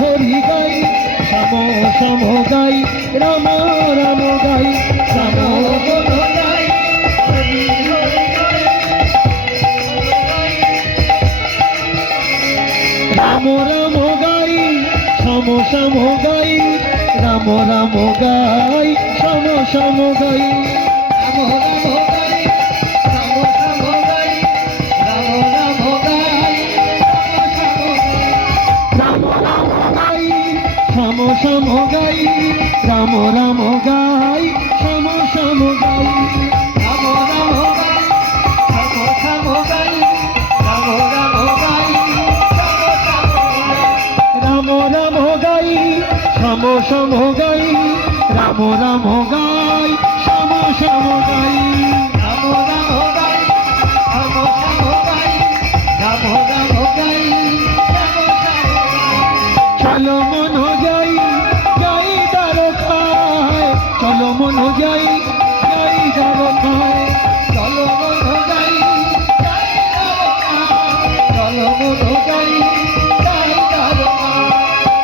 হরি গাই শ্যাম শ্যাম গাই রাম রাম গাই শ্যাম গাই হরি হরি গাই রাম রাম গাই শ্যাম শ্যাম গাই রাম রাম গাই শ্যাম শ্যাম গাই রাম রাম গাই শ্যাম শ্যাম গাই রাম রাম গাই শ্যাম শ্যাম গাই রাম রাম গাই শ্যাম শ্যাম গাই রাম রাম গাই রাম রাম গাই শ্যাম শ্যাম গাই রাম রাম গাই শ্যাম শ্যাম গাই রাম রাম গাই শ্যাম শ্যাম গাই রাম রাম গাই চলো মন যাই যাই দ্বারকায় চলো মন যাই যাই দ্বারকায় চলো মন যাই চলো মন যাই যাই দ্বারকায়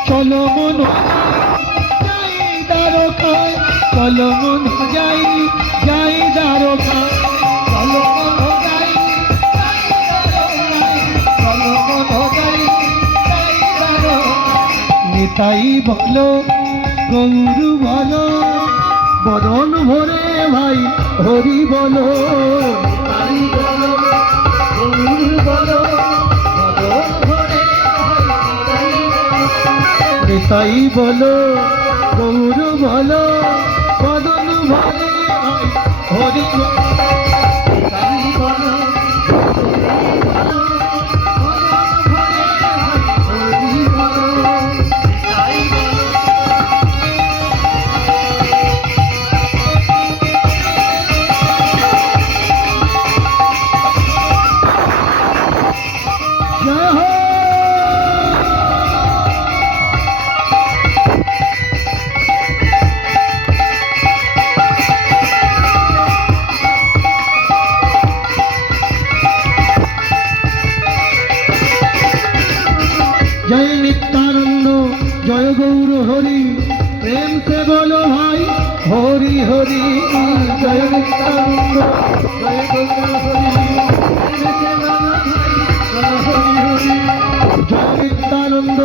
চলো মন যাই দ্বারকায় চলো মন যাই যাই দ্বারকায় চলো মন যাই চলো মন যাই নিতাই বলো গৌর বলো বদন ভরে ভাই হরি বলো নিতাই বলো গৌর বলো বদন ভরে নিতাই বলো গৌর বলো বদন ভরে ভাই হরি বলো নিতাই বলো जय नित्यानंद जय गौर हरि प्रेम से बोलो भाई हरि हरि जय नित्यानंद जय गौर हरि जय नित्यानंद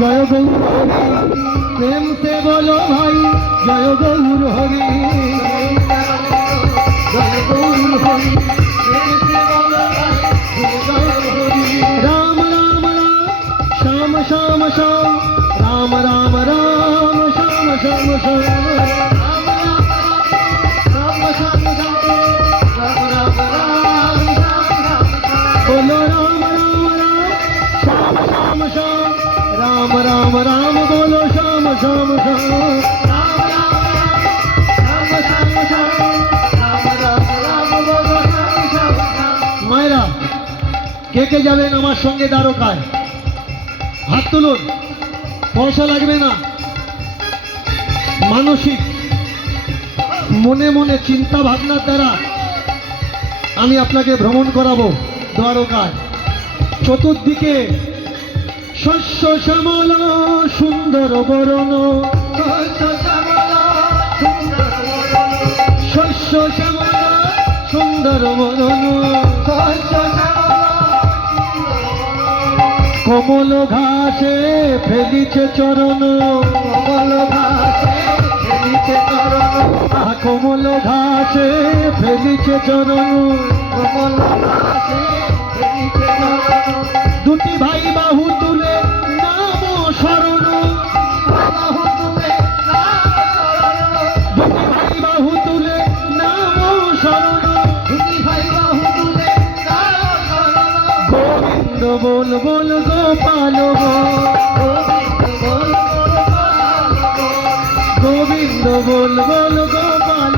जय गौर हरि प्रेम से बोलो भाई जय गौर हरि जय गौर हरि प्रेम से बोलो भाई जय गौर हरि राम राम श्याम श्याम श्याम राम राम राम श्याम श्याम श्याम राम राम राम श्याम श्याम राम राम राम बोलो राम राम राम श्याम श्याम श्याम राम राम राम बोलो श्याम श्याम श्याम राम राम राम श्याम श्याम राम राम राम बोलो श्याम श्याम मायरा কে যাবেন আমার সঙ্গে দ্বারকায় হাত তুলুন পয়সা লাগবে না মানসিক মনে মনে চিন্তা ভাবনার দ্বারা আমি আপনাকে ভ্রমণ করাবো দ্বারকায় চতুর্দিকে শস্য শ্যামল সুন্দর বরণ শস্য শ্যামল সুন্দর বরণ কমল ঘাসে ফেলিছে চরণ কমল ঘাসে ফেলিছে চরণ কমল ঘাসে ফেলিছে চরণ কমল ঘাসে ফেলিছে চরণ দুটি ভাই বাহু তুলে নাম শরণ বাহু তুলে দুটি ভাই বাহু তুলে নাম শরণ দুটি ভাই বাহু তুলে গোবিন্দ बोल बोल गोपाल गोविंद बोल बोल गोपाल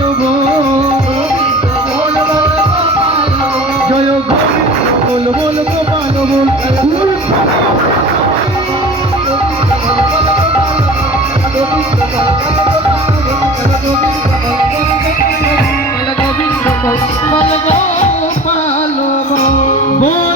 जय गोविंद बोल बोल गोपाल बोल गोपाल बोल